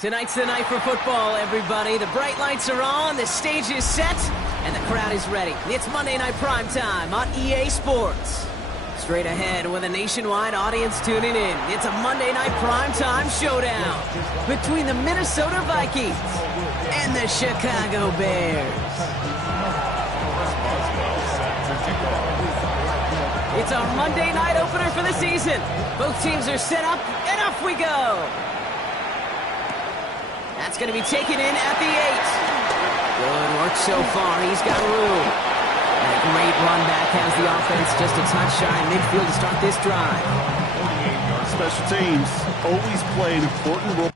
Tonight's the night for football, everybody. The bright lights are on, the stage is set, and the crowd is ready. It's Monday Night Primetime on EA Sports. Straight ahead with a nationwide audience tuning in. It's a Monday Night Primetime showdown between the Minnesota Vikings and the Chicago Bears. It's our Monday night opener for the season. Both teams are set up, and off we go. That's going to be taken in at the 8. Good work so far. He's got room. And a great run back has the offense just a touch shy of midfield to start this drive. Special teams always play an important role.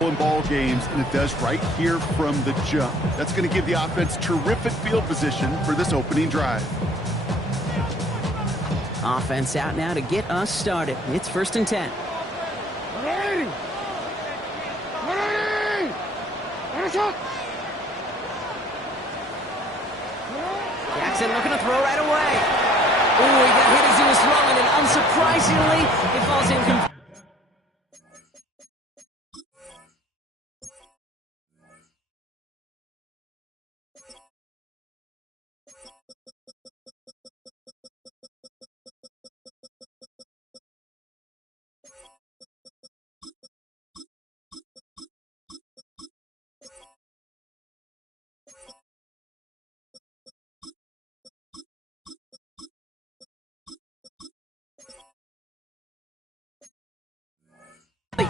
In ball games, and it does right here from the jump. That's going to give the offense terrific field position for this opening drive. Offense out now to get us started. It's 1st and 10. Jackson looking to throw right away. Ooh, he got hit as he was throwing, and unsurprisingly, it falls incomplete.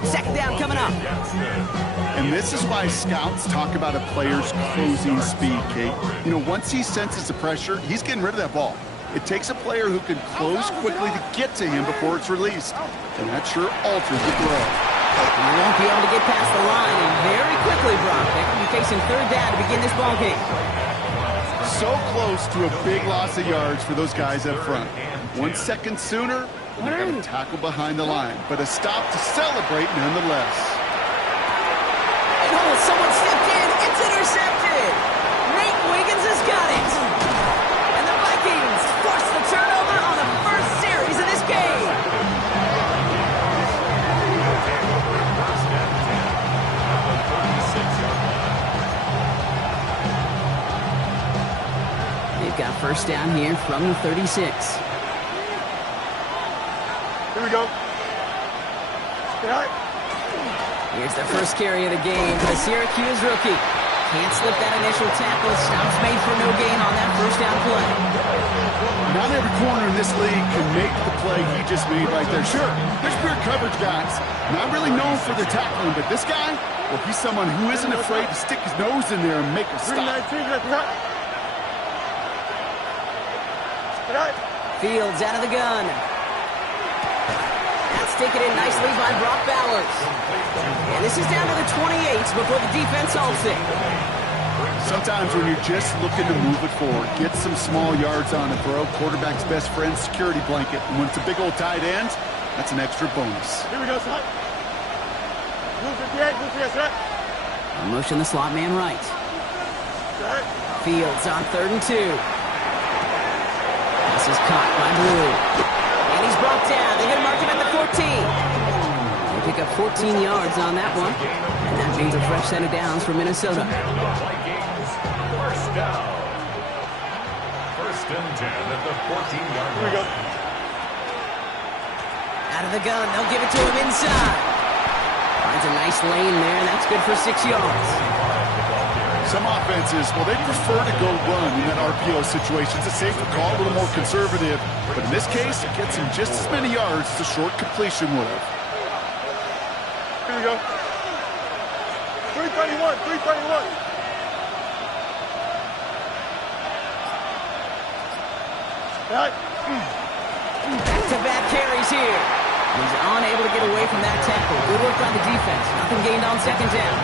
Second down coming up. And this is why scouts talk about a player's closing speed, Kate. You know, once he senses the pressure, he's getting rid of that ball. It takes a player who can close quickly to get to him before it's released. And that sure alters the throw. And they won't be able to get past the line, and very quickly, Brock, they're going to be facing 3rd down to begin this ball game. So close to a big loss of yards for those guys up front. 1 second sooner, and they're going to tackle behind the line. But a stop to celebrate nonetheless. Oh, someone stepped in. It's intercepted. Nate Wiggins has got it. And the Vikings force the turnover on the first series of this game. They've got 1st down here from the 36. Here we go. Here's the first carry of the game for the Syracuse rookie. Can't slip that initial tackle. Stops made for no gain on that first down play. Not every corner in this league can make the play he just made right there. Sure, there's pure coverage guys. Not really known for their tackling, but this guy, well, he's someone who isn't afraid to stick his nose in there and make a stop. Fields out of the gun. That's taken in nicely by Brock Bowers. And this is down to the 28 before the defense halts it. Sometimes when you're just looking to move it forward, get some small yards on a throw, quarterback's best friend, security blanket. And when it's a big old tight end, that's an extra bonus. Here we go, son. Motion the slot man right. Fields on 3rd and 2. This is caught by Blue. And he's brought down. They're going to mark him at the 14. They pick up 14 yards on that one. And that means a fresh set of downs for Minnesota. First down. 1st and 10 at the 14-yard line. Here we go. Out of the gun. They'll give it to him inside. Finds a nice lane there. That's good for 6 yards. Some offenses, well, they prefer to go run in that RPO situation. It's a safer call, a little more conservative. But in this case, it gets him just as many yards as a short completion would have. Here we go. 331, 331. Back-to-back carries here. He's unable to get away from that tackle. Good work by the defense. Nothing gained on 2nd down.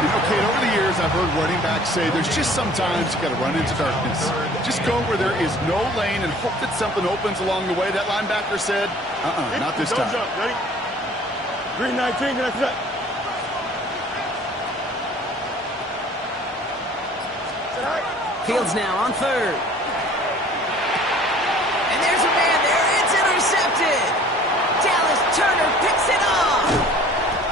You know, Kate, over the years, I've heard running backs say there's just sometimes you got to run into darkness. Just go where there is no lane and hope that something opens along the way. That linebacker said, not this time. Don't jump, ready? 319, can I set? Fields now on 3rd. And there's a man there. It's intercepted. Dallas Turner picks it off.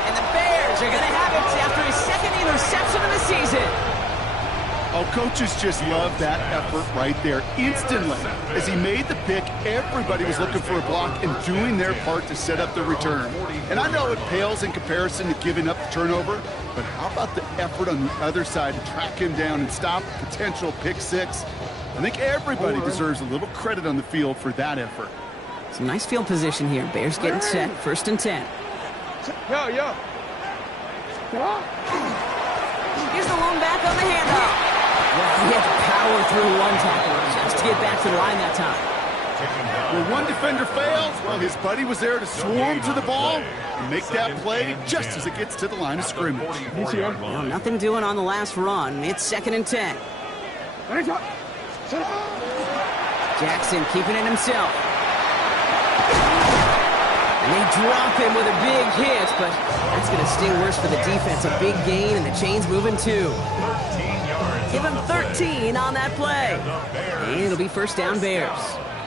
And the Bears are going to have it after his 2nd interception of the season. Oh, coaches just love that effort right there. Instantly, as he made the pick, everybody was looking for a block and doing their part to set up the return. And I know it pales in comparison to giving up the turnover, but how about the effort on the other side to track him down and stop a potential pick 6? I think everybody deserves a little credit on the field for that effort. Some nice field position here. Bears getting set. 1st and 10. Yo. Here's the lone back on the handoff. Well, he had to power through one tackle just to get back to the line that time. When one defender fails, well, his buddy was there to swarm to the ball and make that play just as it gets to the line of scrimmage. Well, nothing doing on the last run. It's 2nd and 10. Jackson keeping it himself. And they drop him with a big hit, but that's going to sting worse for the defense. A big gain, and the chain's moving too. Give him 13 on that play. And it'll be 1st down Bears.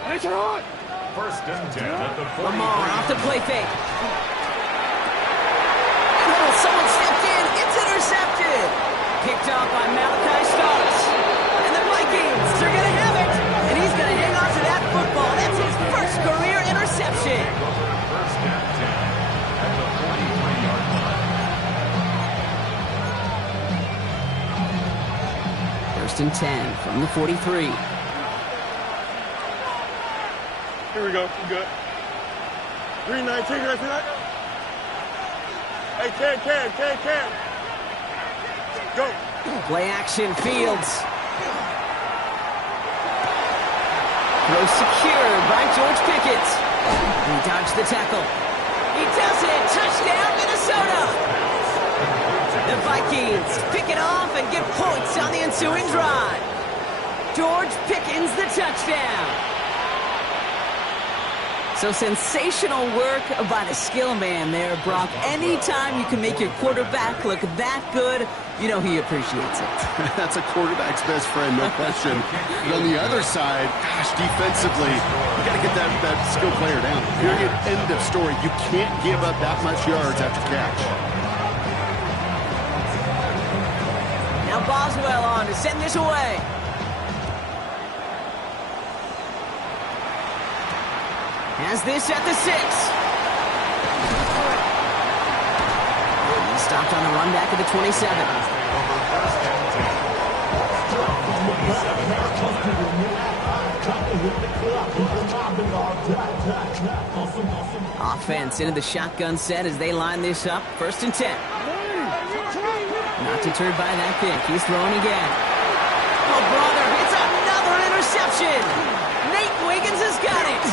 1st and 10 at the 40. Lamar off the play fake. Oh, someone stepped in. It's intercepted. Picked off by Malachi Starks. And the Vikings are going to have it. And he's going to hang on to that football. That's his first career interception. 1st and 10 at the 43-yard line. 1st and 10 from the 43. Here we go. We're good. 319, can I see that? Hey, Cam. Go. Play action, Fields. Throw secured by George Pickett. He dodged the tackle. He does it. Touchdown, Minnesota. The Vikings pick it off and get points on the ensuing drive. George Pickens the touchdown. So sensational work by the skill man there, Brock. Anytime you can make your quarterback look that good, you know he appreciates it. That's a quarterback's best friend, no question. But on the other side, gosh, defensively, you got to get that skill player down. Period. End of story. You can't give up that much yards after catch. Now Boswell on to send this away. Has this at the 6. Swift on the run back at the 27. Offense into the shotgun set as they line this up. 1st and 10. Not deterred by that pick. He's throwing again. Oh, brother, it's another interception. Nate Wiggins has got it.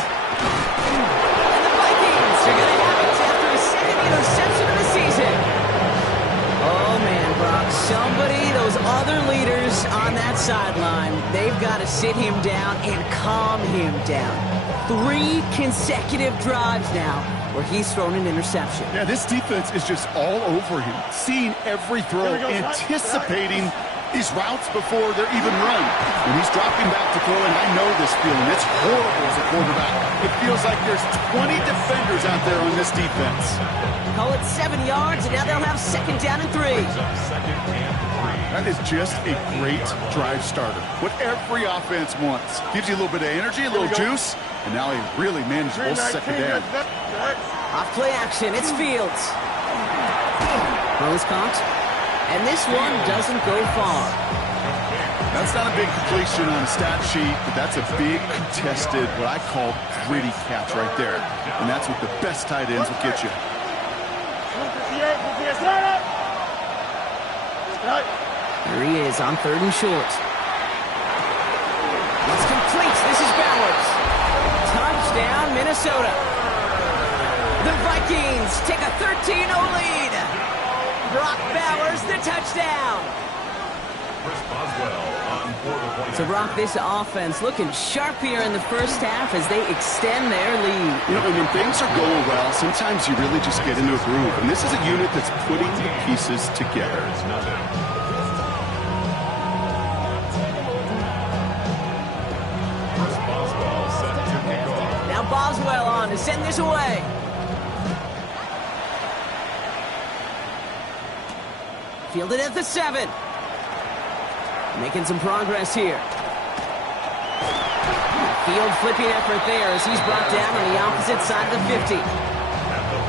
And the Vikings are going to have it after his 2nd interception of the season. Oh, man, Brock, somebody, those other leaders on that sideline, they've got to sit him down and calm him down. 3 consecutive drives now where he's thrown an interception. Yeah, this defense is just all over him, seeing every throw, anticipating these routes before they're even run. When he's dropping back to throw, and I know this feeling, it's horrible as a quarterback. It feels like there's 20 defenders out there on this defense. Call it 7 yards, and now they'll have 2nd down and 3. That is just a great drive starter. What every offense wants. Gives you a little bit of energy, a little juice, and now he really manageable 2nd down. Off play action, it's Fields. Throws caught, and this one doesn't go far. That's not a big completion on a stat sheet, but that's a big contested, what I call gritty catch right there. And that's what the best tight ends will get you. There he is on 3rd and short. It's complete. This is Bowers. Touchdown, Minnesota. The Vikings take a 13-0 lead. Brock Bowers, the touchdown. So, Brock, this offense looking sharp here in the 1st half as they extend their lead. You know, and when things are going well, sometimes you really just get into a groove. And this is a unit that's putting the pieces together. Now Boswell on to send this away. Fielded at the 7. Making some progress here. Field flipping effort there as he's brought down on the opposite side of the 50.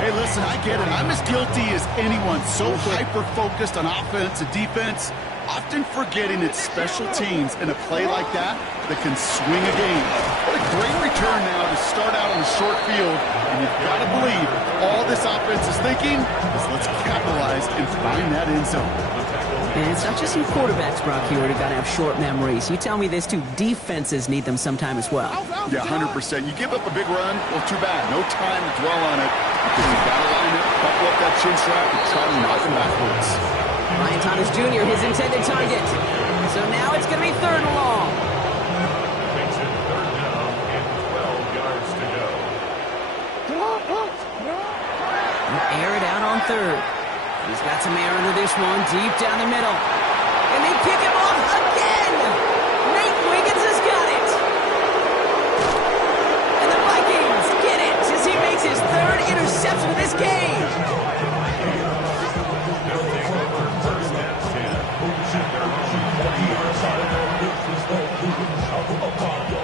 Hey, listen, I get it. I'm as guilty as anyone. So hyper-focused on offense and defense, often forgetting it's special teams in a play like that can swing a game. What a great return now to start out on a short field, and you've got to believe all this offense is thinking is let's capitalize and find that end zone. And it's not just some quarterbacks, Brock, here who got to have short memories. You tell me this too, defenses need them sometime as well. Yeah, 100%. You give up a big run, well, too bad. No time to dwell on it. Because you've got to line up, buckle up that chin strap, and try to knock him backwards. Ryan Thomas Jr., his intended target. So now it's going to be 3rd and long. Makes it 3rd down and 12 yards to go. Air it out on 3rd. He's got some air under this one, deep down the middle. And they pick him off again! Nate Wiggins has got it! And the Vikings get it as he makes his 3rd interception of this game!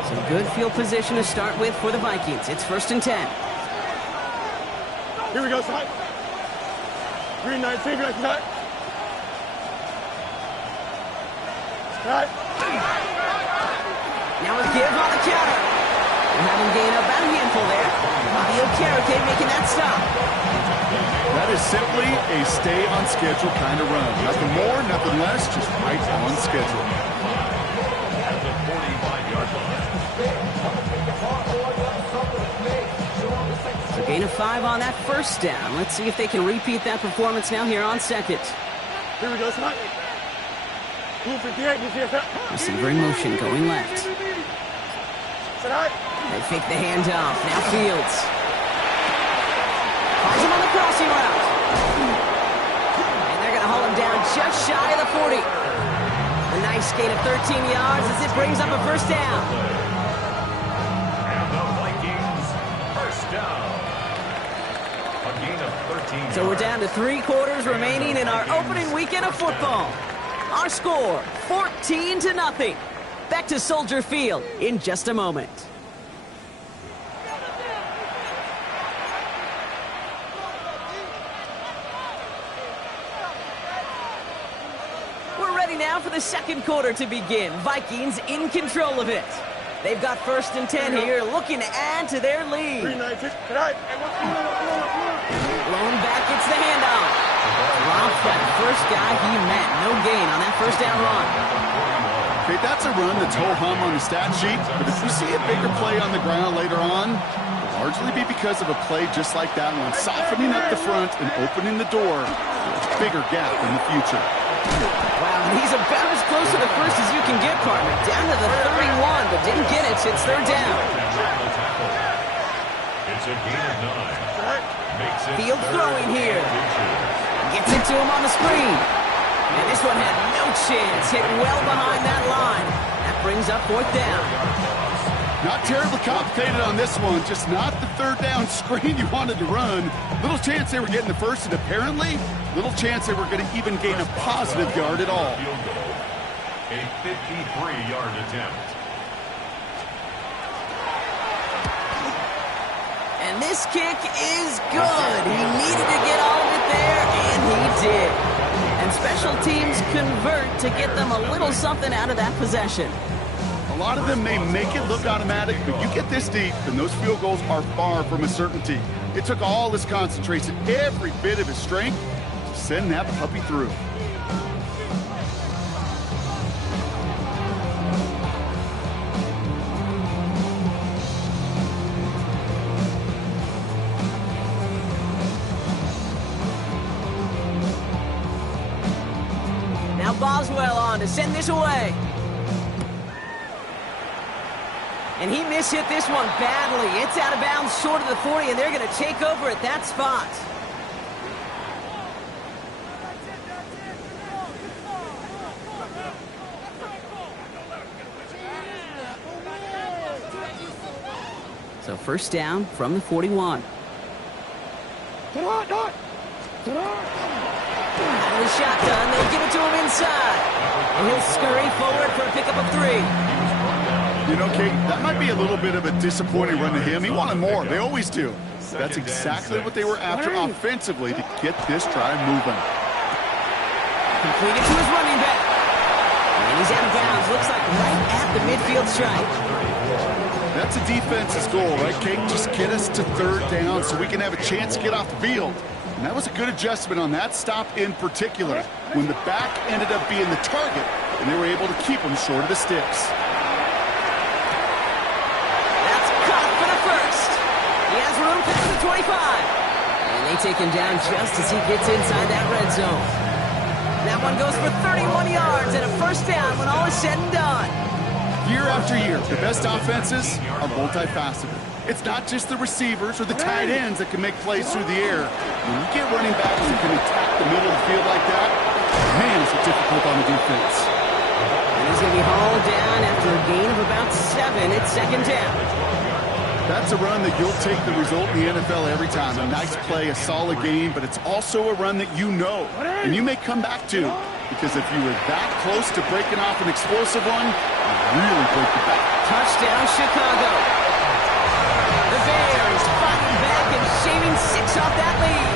Some good field position to start with for the Vikings. It's 1st and 10. Here we go, side. 3-19, right side. Right. Now a give on the counter. We'll have him gain about a handful there. Bobby Okereke making that stop. That is simply a stay-on-schedule kind of run. Nothing more, nothing less, just right on schedule. At the 45-yard line. So gain of 5 on that 1st down. Let's see if they can repeat that performance now here on 2nd. Here we go, side. Move 58, move CFM. Receiver in motion, going left. Side. They fake the handoff. Now Fields. Finds him on the crossing route. And they're going to haul him down just shy of the 40. A nice gain of 13 yards as it brings up a 1st down. And the Vikings, 1st down. A gain of 13. So we're down to 3 quarters remaining in our opening weekend of football. Our score, 14-0. Back to Soldier Field in just a moment. ready now for the second quarter to begin. Vikings in control of it. They've got 1st and 10 here, looking to add to their lead. 3-19 tonight. Blown back, gets the handoff. Drops that first guy he met. No gain on that first down run. Okay, that's a run that's ho-hum on the stat sheet, but if you see a bigger play on the ground later on, it'll largely be because of a play just like that one, softening up the front and opening the door for a bigger gap in the future. Wow, he's about as close to the first as you can get, partner. Down to the 31, but didn't get it. It's 3rd down. It's a gain of 9. Field throwing here. Gets it to him on the screen. And this one had no chance. Hit well behind that line. That brings up 4th down. Not terribly complicated on this one, just not the 3rd down screen you wanted to run. Little chance they were getting the first, and apparently, little chance they were going to even gain a positive yard at all. A 53-yard attempt. And this kick is good. He needed to get all of it there, and he did. And special teams convert to get them a little something out of that possession. A lot of them may make it look automatic, but you get this deep, and those field goals are far from a certainty. It took all his concentration, every bit of his strength, to send that puppy through. Now Boswell on to send this away. And he mishit this one badly. It's out of bounds short of the 40, and they're going to take over at that spot. So 1st down from the 41. Out of the shotgun, they'll give it to him inside. And he'll scurry forward for a pickup of 3. You know, Kate, that might be a little bit of a disappointing run to him. He wanted more. They always do. That's exactly what they were after offensively to get this drive moving. Completed to his running back. And he's out of bounds. Looks like right at the midfield stripe. That's a defense's goal, right, Kate? Just get us to 3rd down so we can have a chance to get off the field. And that was a good adjustment on that stop in particular, when the back ended up being the target, and they were able to keep him short of the sticks. Past the 25. And they take him down just as he gets inside that red zone. That one goes for 31 yards and a 1st down when all is said and done. Year after year, the best offenses are multifaceted. It's not just the receivers or the tight ends that can make plays through the air. When you get running backs that can attack the middle of the field like that, man, is it difficult on the defense. And he's going to be hauled down after a gain of about 7 at 2nd down. That's a run that you'll take the result in the NFL every time. A nice play, a solid game, but it's also a run that you know and you may come back to, because if you were that close to breaking off an explosive one, you really break the back. Touchdown, Chicago. The Bears fighting back and shaving 6 off that lead.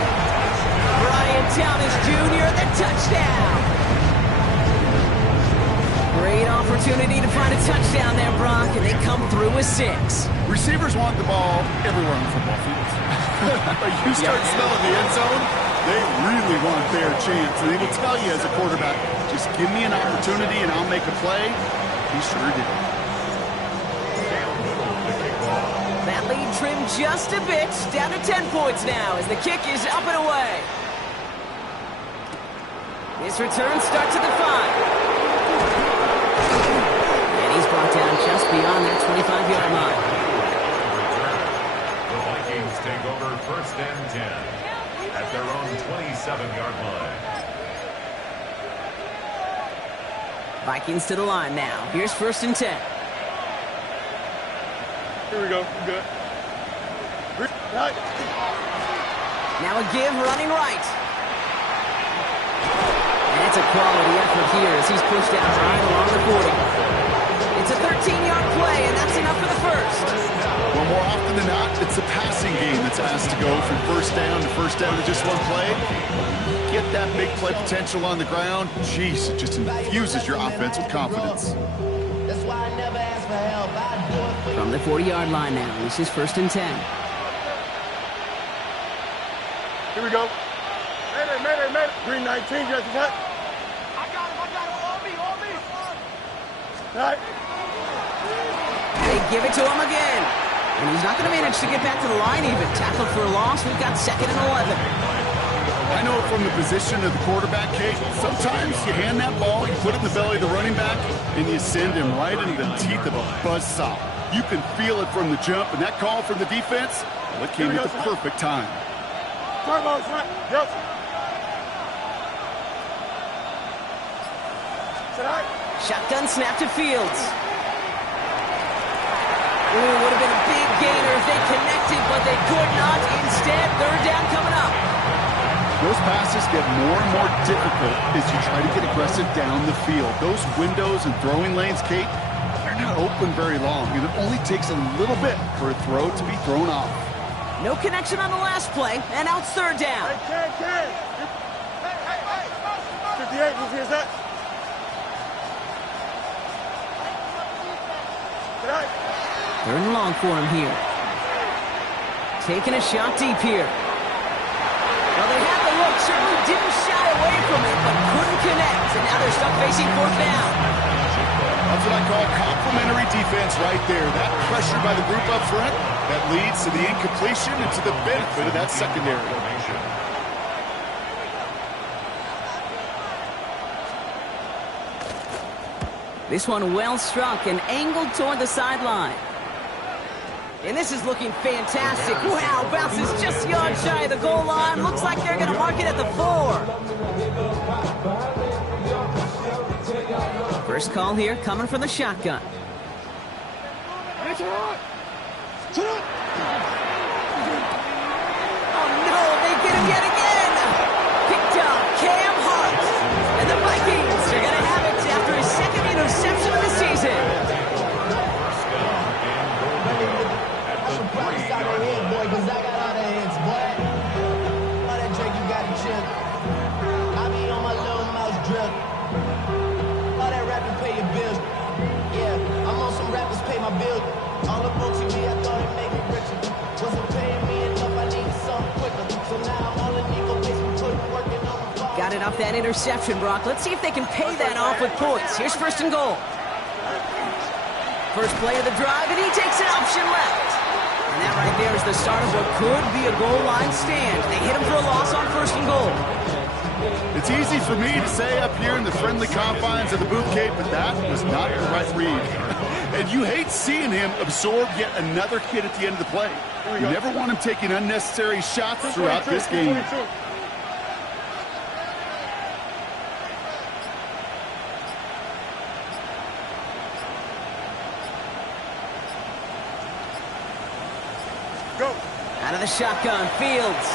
Brian Thomas Jr., the touchdown. Great opportunity to find a touchdown there, Brock, and they come through with 6. Receivers want the ball everywhere on the football field. But you start smelling the end zone, they really want their chance. And they will tell you as a quarterback, just give me an opportunity and I'll make a play. He sure did. That lead trimmed just a bit, down to 10 points now as the kick is up and away. This return starts at the 5. And he's brought down just beyond that 25-yard line. The Vikings take over 1st and 10 at their own 27-yard line. Vikings to the line now. Here's 1st and 10. Here we go. We're good. Right. Now a give running right. And it's a quality effort here as he's pushed out right along the 40. It's a 13-yard play, and that's enough for the first. Well, more often than not, it's the passing game that's asked to go from first down to just one play. Get that big play potential on the ground. Jeez, it just infuses your offense with confidence. That's why I never ask for help. I do it for From the 40-yard line now, this is 1st and 10. Here we go. Mayday. Green 19, you have to cut. I got him. On me. All right. They give it to him again. And he's not going to manage to get back to the line even. Tackled for a loss. We've got 2nd and 11. I know from the position of the quarterback, Kate, sometimes you hand that ball, you put it in the belly of the running back, and you send him right into the teeth of a buzzsaw. You can feel it from the jump, and that call from the defense, well, it came at the perfect time. Turbo's right. Yep. Shotgun snap to Fields. Ooh, would have been a big gainer if they connected, but they could not. Instead, 3rd down coming up. Those passes get more and more difficult as you try to get aggressive down the field. Those windows and throwing lanes, Kate, they're not open very long, and it only takes a little bit for a throw to be thrown off. No connection on the last play, and out 3rd down. Hey. 58, who's that? Third and long for him here. Taking a shot deep here. Well, they had the look, certainly didn't shy away from it, but couldn't connect, and now they're stuck facing 4th down. That's what I call complementary defense right there. That pressure by the group up front, that leads to the incompletion and to the benefit of that secondary. This one well struck and angled toward the sideline. And this is looking fantastic. Wow, bounces just yards shy of the goal line. Looks like they're going to mark it at the 4. First call here coming from the shotgun. Oh no, they get him yet again. Picked up Cam Hart. And the Vikings are going to have it after his 2nd interception of the season. boy, cause I got all the hits, boy. All that drink you got to chip. I be on my little mouse drip. All that rapping pay your bills. Yeah, I'm on some rappers pay my bills. All up on TV, I thought it made me richer. Wasn't paying me enough, I needed something quicker. So now I'm on the Nico basement, putting working on my ball. Got it off that interception, Brock. Let's see if they can pay that off with points. Here's 1st and goal. First play of the drive, and he takes an option left. And that right there is the start of what could be a goal line stand. They hit him for a loss on 1st and goal. It's easy for me to say up here in the friendly confines of the booth, Kate, but that was not the right read. And you hate seeing him absorb yet another hit at the end of the play. You never want him taking unnecessary shots throughout this game. Out of the shotgun, Fields.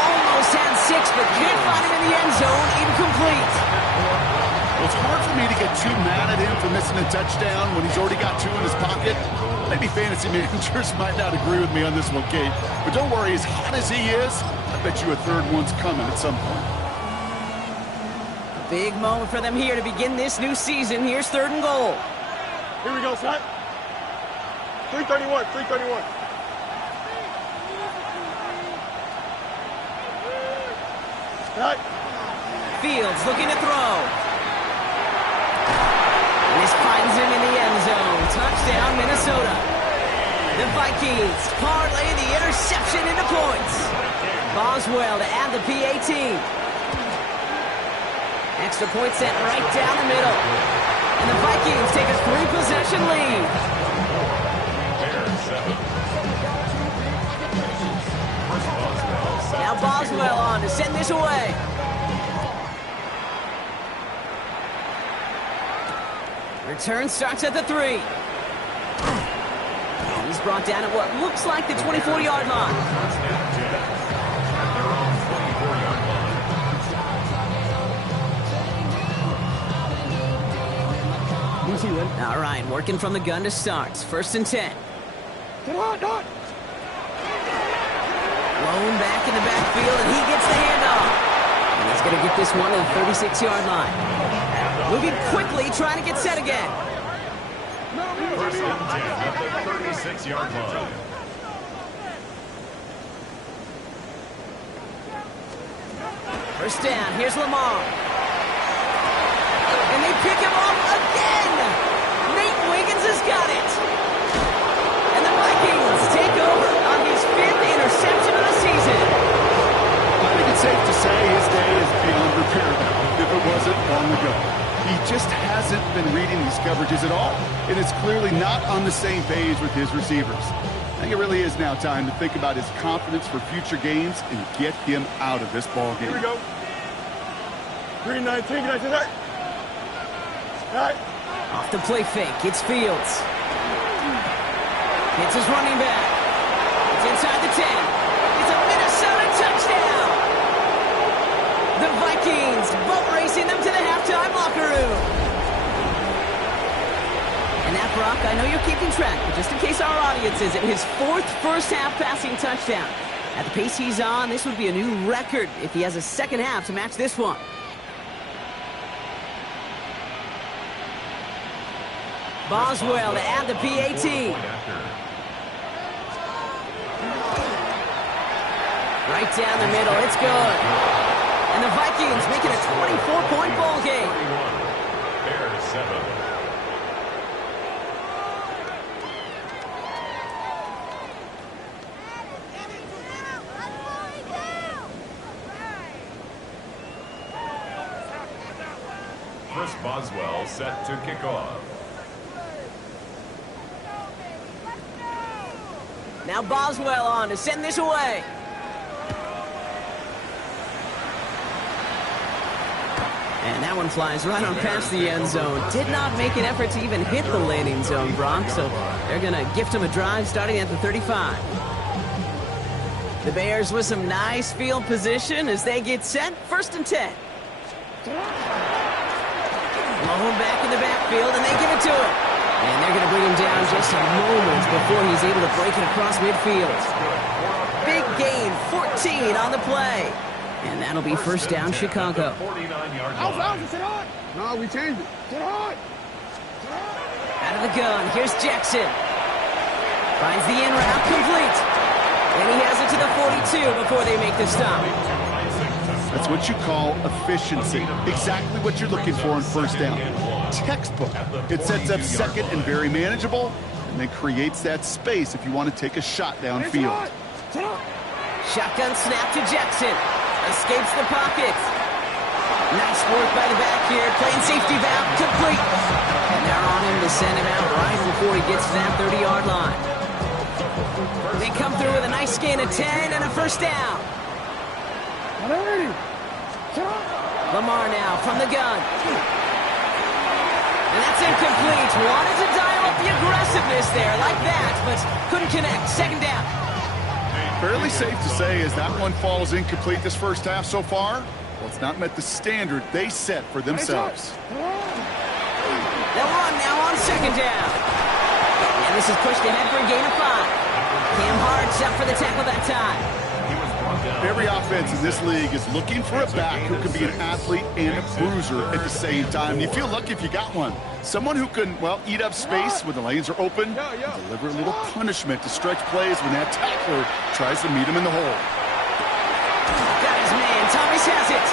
Almost had 6, but can't find him in the end zone. Incomplete. Well, it's hard for me to get too mad at him for missing a touchdown when he's already got 2 in his pocket. Maybe fantasy managers might not agree with me on this one, Kate. But don't worry, as hot as he is, I bet you a 3rd one's coming at some point. Big moment for them here to begin this new season. Here's 3rd and goal. Here we go, son. 331. Right. Fields looking to throw. And this finds him in the end zone. Touchdown, Minnesota. The Vikings parlay the interception into points. Boswell to add the PAT. Extra point set right down the middle. And the Vikings take a 3-possession lead. Now Boswell on to send this away. Return starts at the 3. He's brought down at what looks like the 24-yard line. All right, working from the gun to start. 1st and 10. Blown back in the backfield, and he gets the handoff. And he's going to get this one to the 36-yard line. Moving quickly, trying to get set again. 1st and 10 at the 36-yard line. First down, here's Lamar. And they pick him off again. Nate Wiggins has got it. And the Vikings take over on his 5th interception of the season. I think it's safe to say his day is beyond repair now, if it wasn't long ago. He just hasn't been reading these coverages at all, and is clearly not on the same page with his receivers. I think it really is now time to think about his confidence for future games and get him out of this ball game. Here we go. 3-19, can I see that? All right. Off the play fake, it's Fields. It's his running back. It's inside the 10. It's a Minnesota touchdown. The Vikings boat racing them to the halftime locker room. And that, Brock, I know you're keeping track, but just in case our audience isn't, his 4th first-half passing touchdown. At the pace he's on, this would be a new record if he has a second half to match this one. Boswell to add the PAT. Right down the middle, it's good. And the Vikings make it a 24-point ball game. Bears 7. Chris Boswell set to kick off. Now Boswell on to send this away. And that one flies right on past the end zone. Did not make an effort to even hit the landing zone, Brock, so they're going to gift him a drive starting at the 35. The Bears with some nice field position as they get set. 1st and 10. Mahone back in the backfield, and they give it to him. And they're going to bring him down just a moment before he's able to break it across midfield. Big gain, 14 on the play. And that'll be 1st down, Chicago. No, we changed it. Get on. Out of the gun, here's Jackson. Finds the in route complete. And he has it to the 42 before they make the stop. That's what you call efficiency. Exactly what you're looking for in 1st down. Textbook. It sets up 2nd and very manageable, and then creates that space if you want to take a shot downfield. Shotgun snap to Jackson. Escapes the pocket. Nice work by the back here. Playing safety valve complete. And they're on him to send him out right before he gets to that 30-yard line. They come through with a nice gain of 10 and a 1st down. Lamar now from the gun. And that's incomplete. Wanted to dial up the aggressiveness there like that, but couldn't connect. 2nd down. Fairly safe to say as that one falls incomplete this 1st half so far, well, it's not met the standard they set for themselves. They'll run now on 2nd down. And this is pushed ahead for a gain of 5. Cam Hart's up for the tackle that time. Every offense in this league is looking for a back who can be an athlete and a bruiser at the same time. And you feel lucky if you got one. Someone who can, well, eat up space when the lanes are open and deliver a little punishment to stretch plays when that tackler tries to meet him in the hole. Got his man. Thomas has it.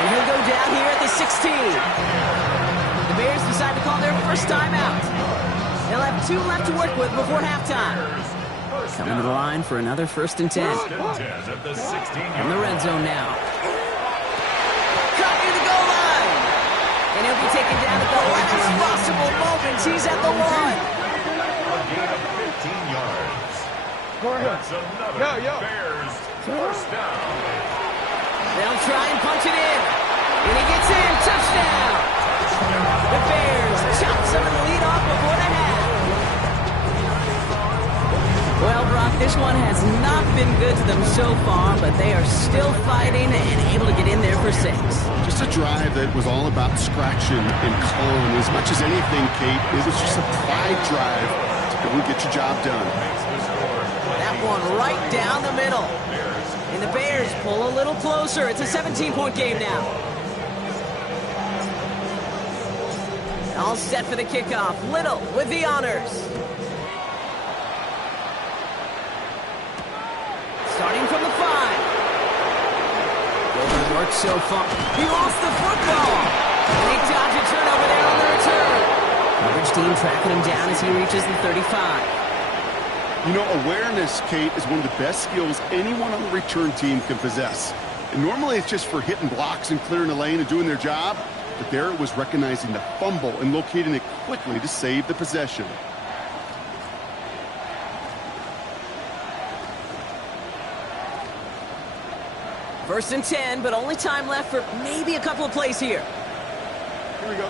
And he'll go down here at the 16. The Bears decide to call their 1st timeout. They'll have 2 left to work with before halftime. Coming to the line for another 1st and 10. At the 16-yard From the red zone now. Caught near the goal line. And he'll be taken down at the last possible moment. He's at the 1. A gain of 15 yards. That's another Bears 1st down. They'll try and punch it in. And he gets in. Touchdown. The Bears chop some of the lead off before the half. Well, Brock, this one has not been good to them so far, but they are still fighting and able to get in there for 6. Just a drive that was all about scratching and clawing. As much as anything, Kate, it was just a pride drive to go and get your job done. That one right down the middle. And the Bears pull a little closer. It's a 17-point game now. All set for the kickoff. Little with the honors. Starting from the 5. Good work so far. He lost the football. And they dodge a turnover there on the return. Coverage team tracking him down as he reaches the 35. You know, awareness, Kate, is one of the best skills anyone on the return team can possess. And normally it's just for hitting blocks and clearing a lane and doing their job. But there it was recognizing the fumble and locating it quickly to save the possession. First and 10, but only time left for maybe a couple of plays here. Here we go.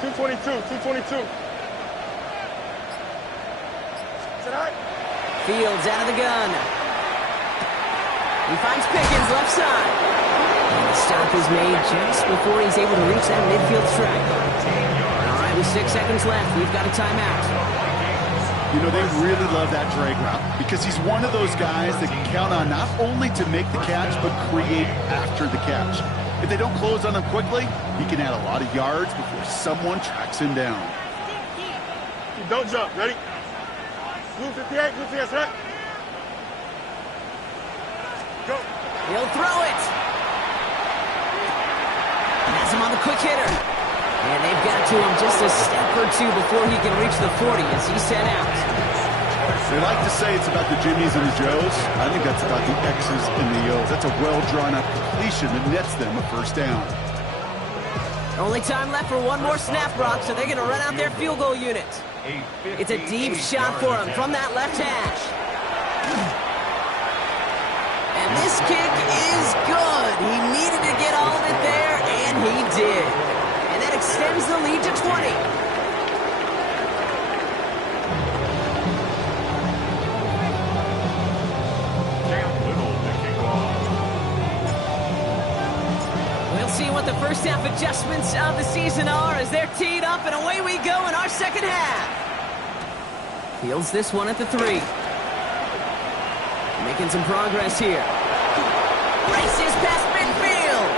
222. Fields out of the gun. He finds Pickens left side. And the stop is made just before he's able to reach that midfield stripe. All right, with 6 seconds left, we've got a timeout. You know, they really love that drag route because he's one of those guys that can count on not only to make the catch, but create after the catch. If they don't close on him quickly, he can add a lot of yards before someone tracks him down. Don't jump. Ready? Blue 58, blue 58, set. Go. He'll throw it. Has him on the quick hitter. And they've got to him just a step or two before he can reach the 40 as he's sent out. They like to say it's about the Jimmies and the Joes. I think that's about the X's and the O's. That's a well-drawn-up completion that nets them a first down. Only time left for one more snap, Brock, so they're going to run out their field goal unit. It's a deep shot for him from that left hash. And this kick is good. He needed to get all of it there, and he did. And that extends the lead to 20. See what the first half adjustments of the season are as they're teed up, and away we go in our second half. Fields this one at the 3. Making some progress here. Races past midfield.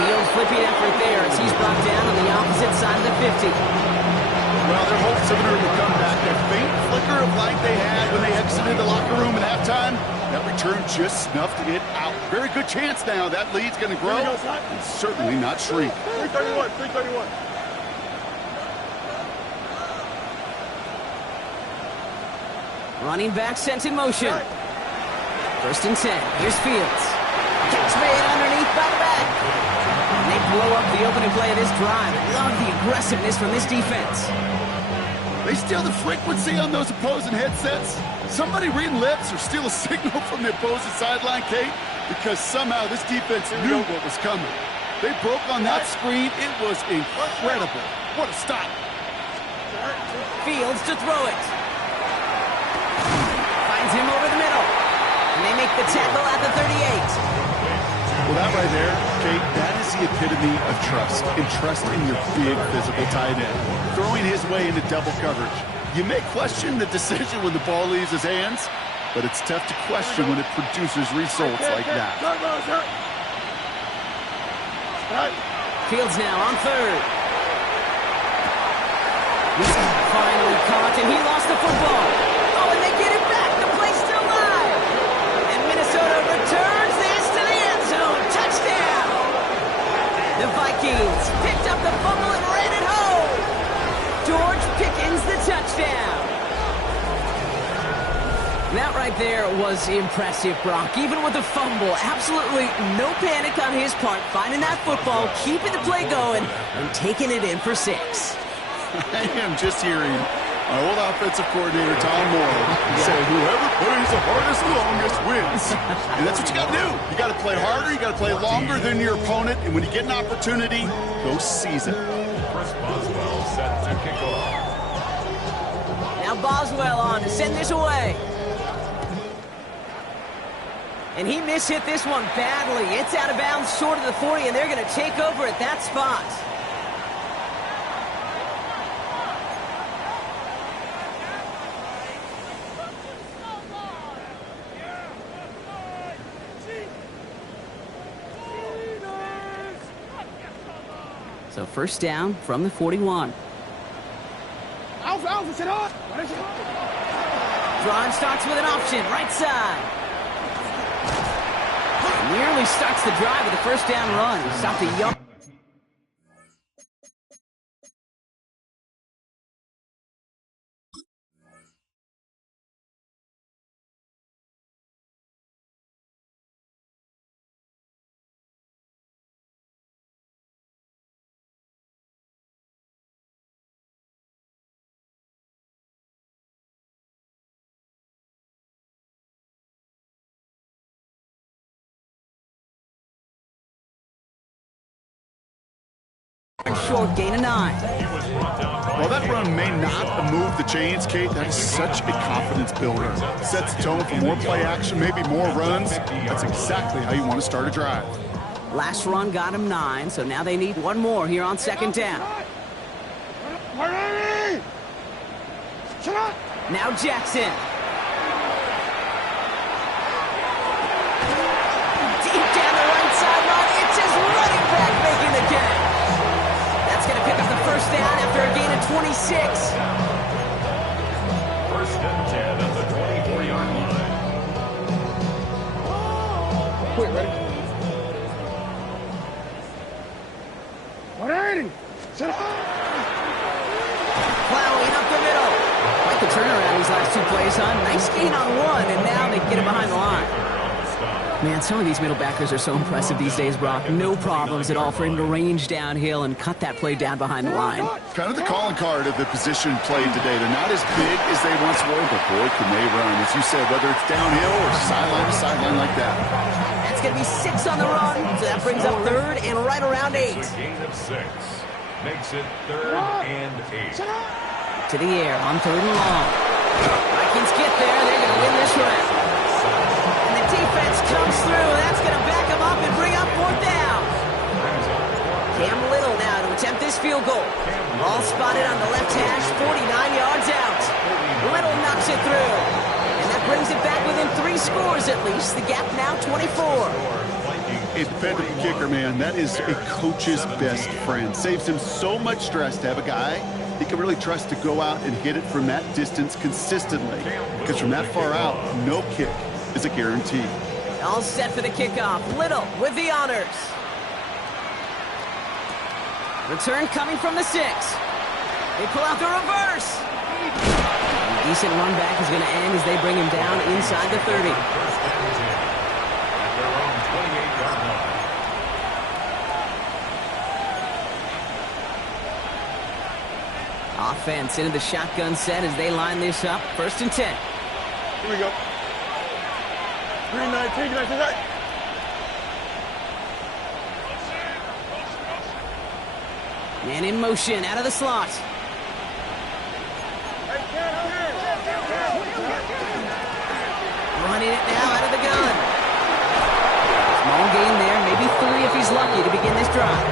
Field flipping effort there as he's brought down on the opposite side of the 50. Well, their hopes of an early comeback, that faint flicker of light they had when they exited the locker room at halftime, that return just snuffed it out. Very good chance now. That lead's going to grow and certainly not shrink. 331. Running back sent in motion. First and 10. Here's Fields. Catch made underneath by the back. And they blow up the opening play of this drive. I love the aggressiveness from this defense. They steal the frequency on those opposing headsets. Somebody reading lips or steal a signal from the opposing sideline, Kate, because somehow this defense knew what was coming. They broke on that screen. It was incredible. What a stop. Fields to throw it. Finds him over the middle. And they make the tackle at the 38. Well, that right there, Kate, that is the epitome of trust. And trust in your big physical tight end. Throwing his way into double coverage. You may question the decision when the ball leaves his hands, but it's tough to question when it produces results like that. Fields now on 3rd. He's finally caught, and he lost the football. Oh, and they get it back. The play's still live. And Minnesota returns this to the end zone. Touchdown. The Vikings picked up the fumble and ran it home. George Pickens the touchdown. That right there was impressive, Brock. Even with the fumble, absolutely no panic on his part. Finding that football, keeping the play going, and taking it in for 6. I am just hearing my old offensive coordinator, Tom Moore, say, whoever plays the hardest longest wins. And that's what you got to do. You got to play harder. You got to play longer than your opponent. And when you get an opportunity, go seize it. Chris Boswell set to kick off. Now Boswell on to send this away. And he mishit this one badly. It's out of bounds short of the 40, and they're going to take over at that spot. So first down from the 41. Drawn starts with an option, right side. Nearly starts the drive with a first down run. He stopped a yard. Short, gain of 9. Well, that run may not have moved the chains, Kate. That is such a confidence builder. Sets the tone for more play action, maybe more runs. That's exactly how you want to start a drive. Last run got him 9, so now they need one more here on second down. Now Jackson. Deep down the right sideline. It's his running back making the catch. That's going to pick up the first down after a gain of 26. First and 10 at the 24-yard line. Quick, ready? 180. Sit up. Plowing up the middle. Like the turnaround these last 2 plays, huh? Nice gain on 1, and now they get it behind the line. Man, some of these middle backers are so impressive these days, Brock. No problems at all for him to range downhill and cut that play down behind the line. Kind of the calling card of the position played today. They're not as big as they once were, but boy, can they run. As you said, whether it's downhill or sideline to sideline like that. That's going to be 6 on the run, so that brings up third and right around 8. A gain of 6 makes it 3rd and 8. To the air on 3rd and long. Vikings get there. They're going to win this round. And the defense comes through. That's going to back them up and bring up 4th down. Cam Little now to attempt this field goal. Ball spotted on the left hash, 49 yards out. Little knocks it through. And that brings it back within 3 scores at least. The gap now 24. A dependable kicker, man. That is a coach's best friend. Saves him so much stress to have a guy he can really trust to go out and hit it from that distance consistently. Because from that far out, no kick is a guarantee. All set for the kickoff. Little with the honors. Return coming from the 6. They pull out the reverse. A decent run back is going to end as they bring him down inside the 30. First and 10 at their own 28-yard line. Offense into the shotgun set as they line this up. 1st and 10. Here we go. 319, like that. Man in motion out of the slot. Running it now out of the gun. Small gain there, maybe 3 if he's lucky to begin this drive.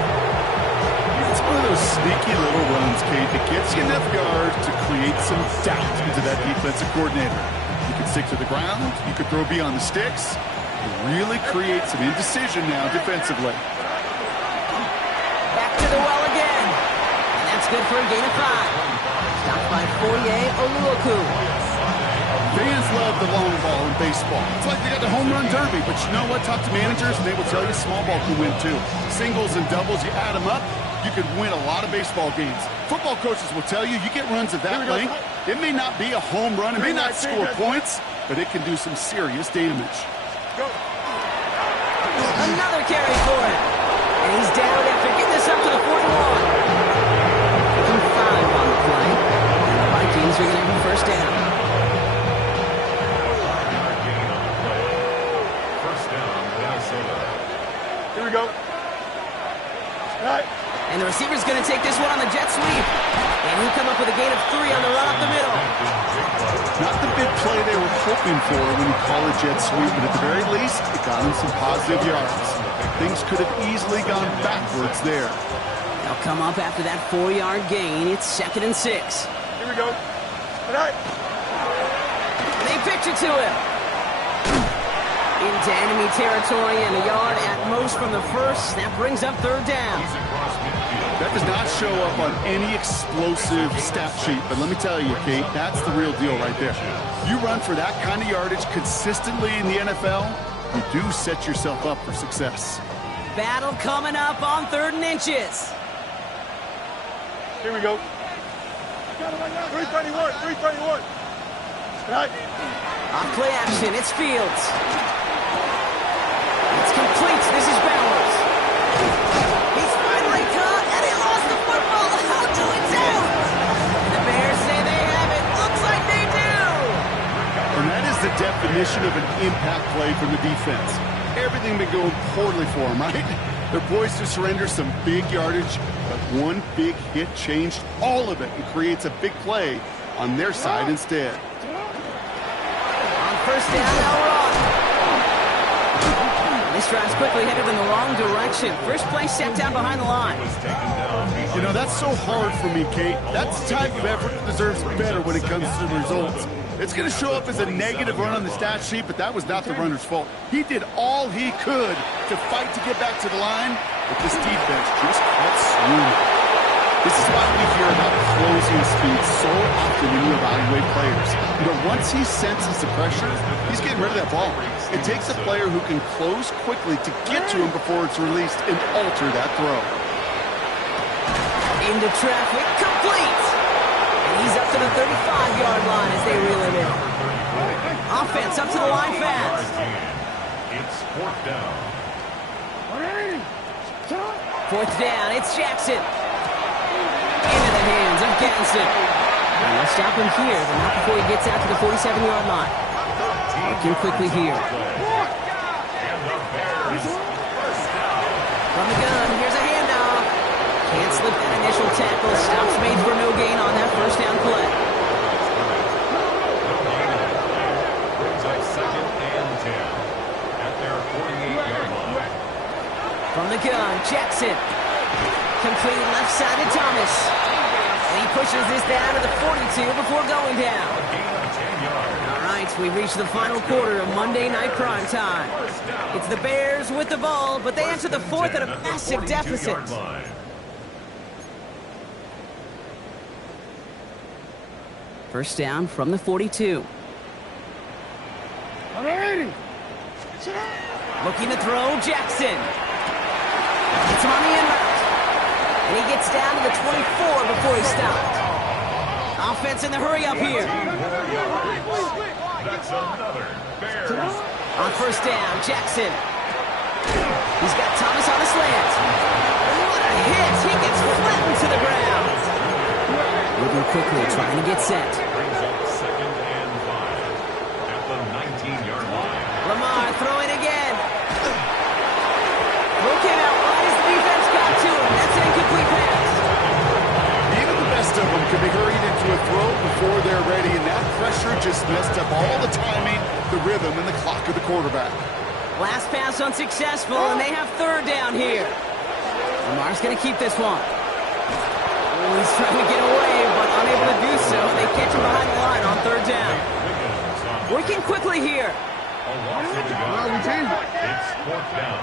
It's one of those sneaky little runs, Kate, that gets you enough yards to create some doubt into that defensive coordinator. You can stick to the ground, you can throw beyond the sticks, and really create some indecision now defensively. Back to the well again. And that's good for a gain of 5. Stopped by Foye Oluoku. Fans love the long ball in baseball. It's like they got the home run derby, but you know what? Talk to managers, and they will tell you small ball can win too. Singles and doubles, you add them up, you could win a lot of baseball games. Football coaches will tell you, you get runs of that length, it may not be a home run, it may not score points, but it can do some serious damage. Another carry for him. And he's down after getting this up to the 41. Picking 5 on the play. And the Vikings are going to have a first down. First down, Minnesota. Here we go. And the receiver's going to take this one on the jet sweep. And he'll come up with a gain of 3 on the run up the middle. Not the big play they were hoping for when you call a jet sweep, but at the very least, it got him some positive yards. Things could have easily gone backwards there. They'll come up after that 4-yard gain. It's 2nd and 6. Here we go. They pitch it to him. Into enemy territory and a yard at most from the first. That brings up 3rd down. That does not show up on any explosive stat sheet, but let me tell you, Kate, that's the real deal right there. You run for that kind of yardage consistently in the NFL, you do set yourself up for success. Battle coming up on 3rd and inches. Here we go. 331, 331. Off play action, it's Fields. It's complete, this is Bowers. He's finally caught, and he lost the football. How do we do? And the Bears say they have it. Looks like they do. And that is the definition of an impact play from the defense. Everything been going poorly for them, right? They're poised to surrender some big yardage, but one big hit changed all of it and creates a big play on their side instead. On 1st down, they'll run. This drive's quickly headed in the wrong direction. First play set down behind the line. You know, that's so hard for me, Kate. That's the type of effort that deserves better when it comes to the results. It's going to show up as a negative run on the stat sheet, but that was not the runner's fault. He did all he could to fight to get back to the line, but this defense just kept swinging. This is why we hear about closing speed so often when you evaluate players. You know, once he senses the pressure, he's getting rid of that ball. It takes a player who can close quickly to get to him before it's released and alter that throw. Into traffic, complete! And he's up to the 35-yard line as they reel him in. Offense up to the line fast. It's 4th down. 4th down, it's Jackson. Into the hands of Ganson. And they'll stop him here, but not before he gets out to the 47-yard line. Working quickly here. From the gun, here's a handoff. Can't slip that initial tackle. Stops made for no gain on that 1st down play. Brings up 2nd and 10 at their 48-yard line. From the gun, Jackson. Complete left side to Thomas. And he pushes this down to the 42 before going down. All right, we've reached the final quarter of Monday Night Prime Time. It's the Bears with the ball, but they enter the 4th at a massive deficit. First down from the 42. Looking to throw, Jackson. It's him on the end route. And he gets down to the 24 before he stopped. Offense in the hurry up here. That's another Bears. On 1st down, Jackson. He's got Thomas on a slant. What a hit. He gets flattened to the ground. Moving quickly, trying to get set. Brings up 2nd and 5 at the 19-yard line. Lamar throwing again. Throw came out right as the defense got to him. That's an incomplete pass. Even the best of them can be hurried into a throw before they're ready, and that pressure just messed up all the timing, the rhythm, and the clock of the quarterback. Last pass unsuccessful, and they have 3rd down here. Lamar's going to keep this one. Oh, he's trying to get away, but unable to do so. They catch him behind the line on 3rd down. Working quickly here. It's 4th down.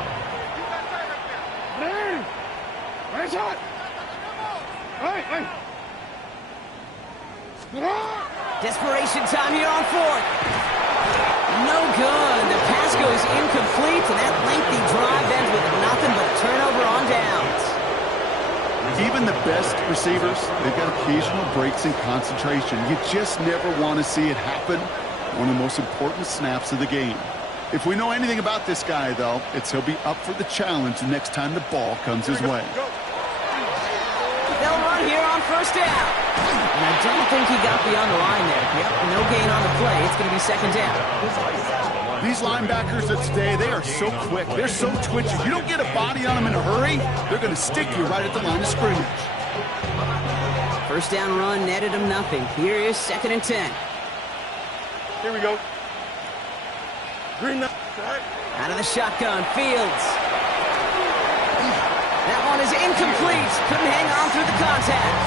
Desperation time here on 4th. No good. The pass goes incomplete, and that lengthy drive ends with nothing but a turnover on downs. Even the best receivers, they've got occasional breaks in concentration. You just never want to see it happen. One of the most important snaps of the game. If we know anything about this guy, though, it's he'll be up for the challenge the next time the ball comes his way. They'll run here on 1st down. And I don't think he got beyond the line there. Yep, no gain on the play. It's going to be 2nd down. These linebackers of today, they are so quick. They're so twitchy. You don't get a body on them in a hurry, they're going to stick you right at the line of scrimmage. First down run netted him nothing. Here is 2nd and 10. Here we go. Green. Out of the shotgun, Fields. That one is incomplete. Couldn't hang on through the contact.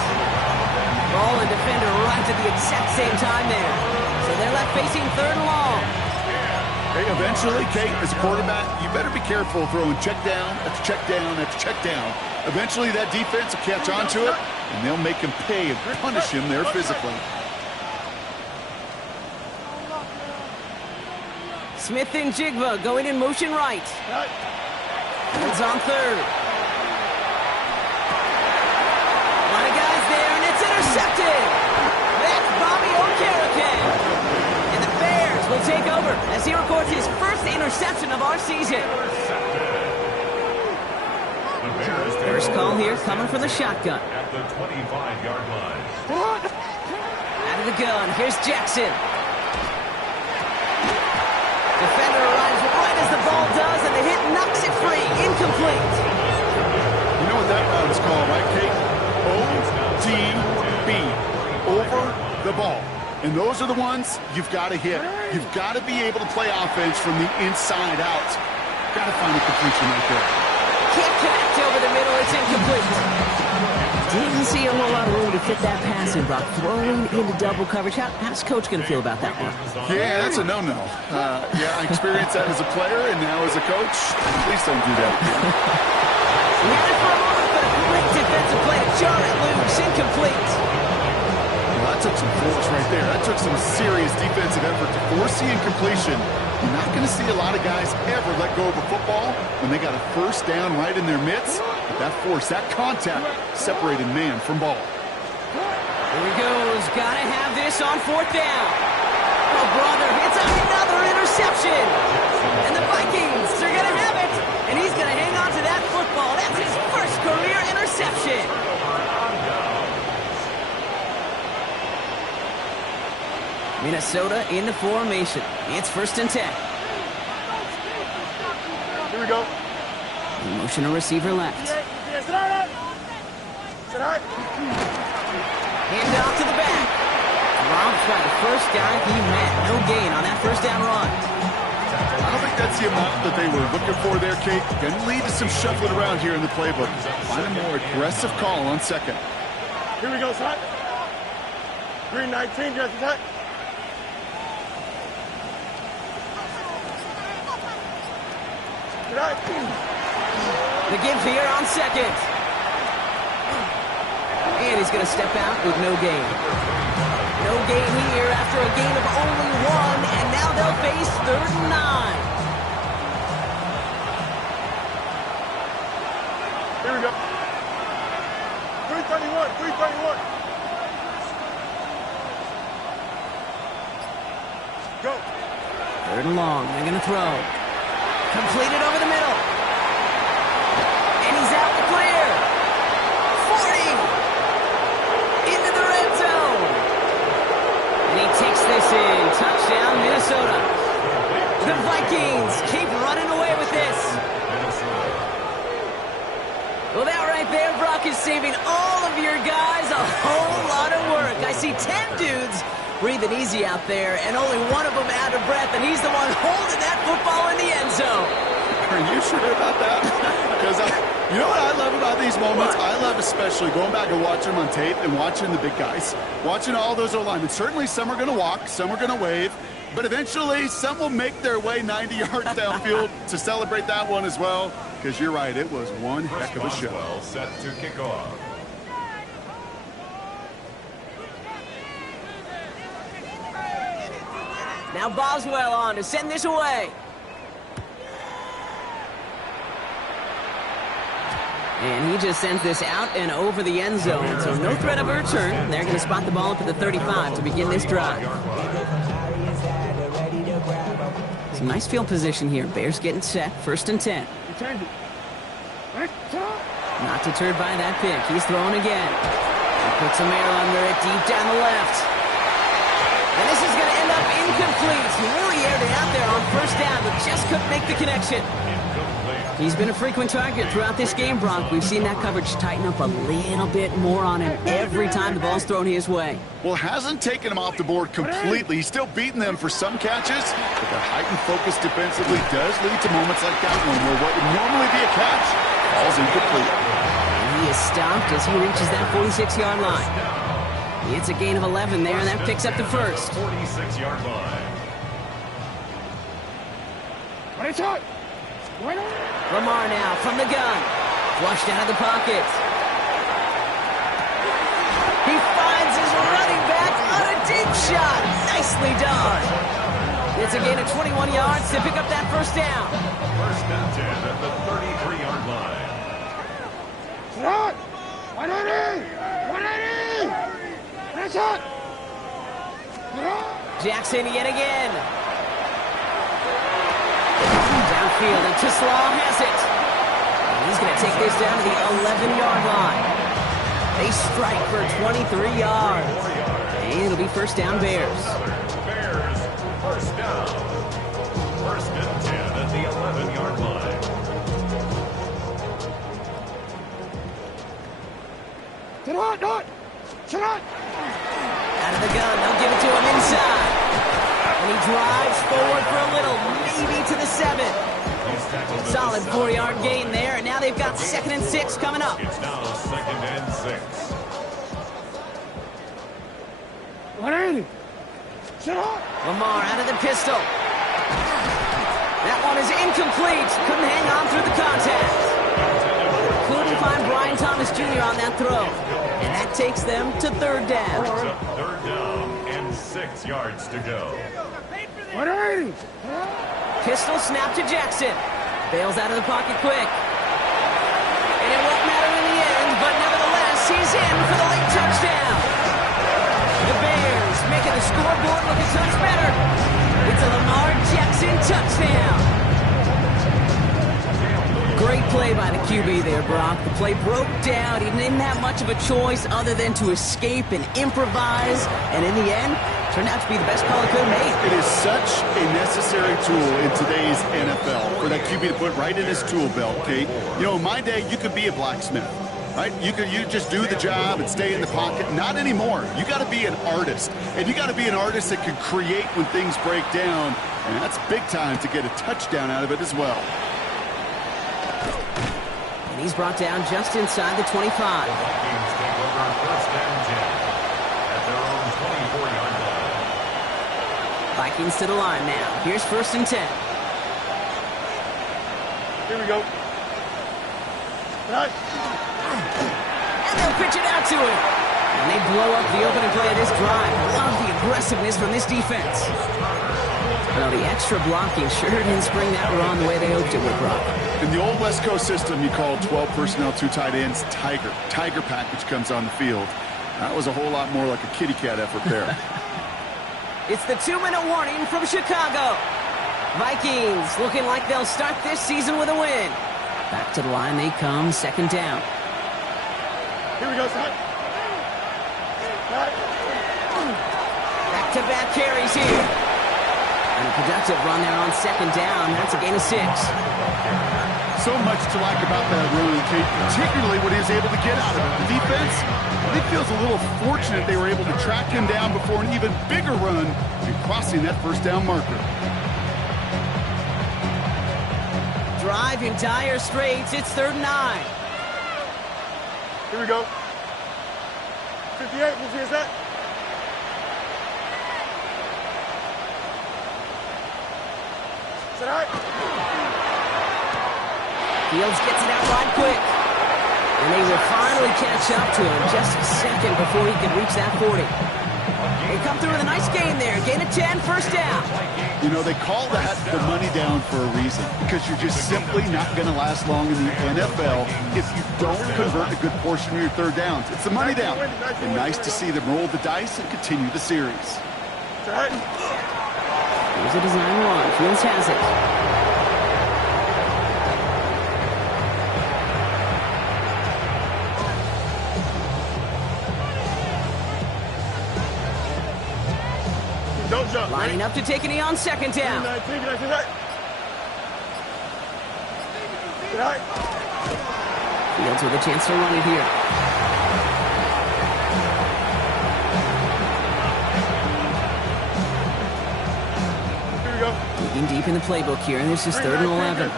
Ball and defender right at the exact same time there. So they're left facing 3rd and long. Hey, eventually, Kate, as a quarterback, you better be careful throwing check down after check down after check down. Eventually, that defense will catch on to it, and they'll make him pay and punish him there physically. Smith and Jigba going in motion right. Fields on 3rd. A lot of guys there, and it's intercepted. That's Bobby Okereke. And the Bears will take over as he records his first interception of our season. First call here coming from the shotgun. At the 25-yard line. Out of the gun, here's Jackson. Defender arrives right as the ball does, and the hit knocks it free. Incomplete. You know what that route is called, right, Kate? OTB. Over the ball. And those are the ones you've got to hit. You've got to be able to play offense from the inside out. Got to find a completion right there. Can't connect over the middle. It's incomplete. Didn't see a whole lot of room to fit that pass in, Brock. Throwing into double coverage. How's Coach going to feel about that one? Yeah, that's a no-no. Yeah, I experienced that as a player, and now as a coach, please don't do that. He had it for a moment, but a great defensive play to jar it loose. Incomplete. Well, that took some force right there. That took some serious defensive effort to force the incompletion. You're not going to see a lot of guys ever let go of a football when they got a first down right in their midst. But that force, that contact, separated man from ball. Here he goes. Got to have this on 4th down. Oh, brother, it's another interception. And the Vikings are going to have it. And he's going to hang on to that football. That's his first career interception. Minnesota in the formation. It's 1st and 10. Here we go. Motion a receiver left. Hand off to the back. Robbed by the first guy he met. No gain on that first down run. I don't think that's the amount that they were looking for there, Kate. Going to lead to some shuffling around here in the playbook. Find a more aggressive call on 2nd. Here we go, son. Green 19, Jesse Tuck. The give here on 2nd. And he's going to step out with no gain. No gain here after a gain of only 1, and now they'll face 3rd and 9. Here we go. 331, 331. Go. 3rd and long. They're going to throw. Completed over the middle. And he's out the clear. 40. Into the red zone. And he takes this in. Touchdown, Minnesota. The Vikings keep running away with this. Well, that right there, Brock, is saving all of your guys a whole lot of work. I see 10 dudes breathing easy out there, and only one of them out of breath, and he's the one holding that football in the end zone. Are you sure about that? Because you know what I love about these moments? I love especially going back and watching them on tape and watching the big guys. Watching all those O-linemen. Certainly some are going to walk, some are going to wave, but eventually some will make their way 90 yards downfield to celebrate that one as well. Because you're right, it was one heck of a show. Set to kick off. Now Boswell on to send this away. And he just sends this out and over the end zone. So no threat of a return. They're going to spot the ball up at the 35 to begin this drive. Some nice field position here. Bears getting set. 1st and 10. Not deterred by that pick. He's throwing again. He puts some air under it deep down the left. And this is going to end up incomplete. incomplete. He really aired it out there on first down, but just couldn't make the connection. He's been a frequent target throughout this game, Brock. We've seen that coverage tighten up a little bit more on him every time the ball's thrown his way. Well, hasn't taken him off the board completely. He's still beating them for some catches, but that heightened focus defensively does lead to moments like that one where what would normally be a catch falls incomplete. And he is stopped as he reaches that 46-yard line. It's a gain of 11 there, and that picks up the first. 46-yard line. Lamar now from the gun. Flushed out of the pocket. He finds his running back on a deep shot. Nicely done. It's a gain of 21 yards to pick up that first down. First and 10 at the 33-yard line. Jackson yet again. Downfield, and Tislaw has it. And he's going to take this down to the 11-yard line. They strike for 23 yards. And it'll be first down, Bears. Bears, first down. First and 10 at the 11-yard line. Out of the gun, they'll give it to him inside. And he drives forward for a little, maybe to the 7. Solid 4-yard gain there, and now they've got 2nd and 6 coming up. It's now 2nd and 6. Lamar out of the pistol. That one is incomplete. Couldn't hang on through the contact. Couldn't find Brian Thomas Jr. on that throw. And that takes them to 3rd down. Third down and 6 yards to go. Pistol snap to Jackson. Bails out of the pocket quick. And it won't matter in the end, but nevertheless, he's in for the late touchdown. The Bears making the scoreboard look a touch better. It's a Lamar Jackson touchdown. Great play by the QB there, Brock. The play broke down. He didn't have much of a choice other than to escape and improvise. And in the end, turned out to be the best call it could have made. It is such a necessary tool in today's NFL for that QB to put right in his tool belt, Kate. You know, in my day, you could be a blacksmith, right? You just do the job and stay in the pocket. Not anymore. You got to be an artist. And you got to be an artist that can create when things break down. And that's big time to get a touchdown out of it as well. And he's brought down just inside the 25. The Vikings take over first and 10 at their own 24-yard line. Vikings to the line now. Here's 1st and 10. Here we go. Right. And they'll pitch it out to him. And they blow up the opening play of this drive. Love the aggressiveness from this defense. Well, the extra blocking sure didn't spring that run the way they hoped it would, Brock. In the old West Coast system, you called 12 personnel, 2 tight ends, Tiger. Tiger package comes on the field. That was a whole lot more like a kitty cat effort there. It's the 2-minute warning from Chicago. Vikings looking like they'll start this season with a win. Back to the line they come, 2nd down. Here we go, son. Back-to-back carries here. And a productive run there on 2nd down. That's a gain of 6. So much to like about that run, Kate, particularly what he was able to get out of it. The defense, I think, feels a little fortunate they were able to track him down before an even bigger run and crossing that first down marker. Drive in dire straits. It's 3rd and 9. Here we go. 58, you see that? Is that all right? Fields gets it out wide quick. And they will finally catch up to him just a second before he can reach that 40. They come through with a nice gain there. Gain of 10, first down. You know, they call that the money down for a reason, because you're just simply not going to last long in the NFL if you don't convert a good portion of your 3rd downs. It's the money down. And nice to see them roll the dice and continue the series. Is that all right? Here's a design run. Fields has it. jump. Lining up to take a knee on second down. 19, get out. Get out. Fields with a chance to run it here. Here we go. Digging deep in the playbook here, and this is 3rd and 11.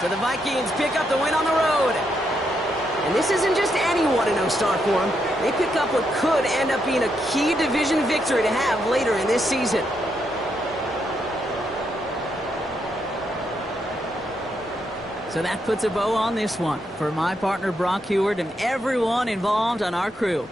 So the Vikings pick up the win on the road. And this isn't just any 1-0 start for them. They pick up what could end up being a key division victory to have later in this season. So that puts a bow on this one. For my partner Brock Heward and everyone involved on our crew,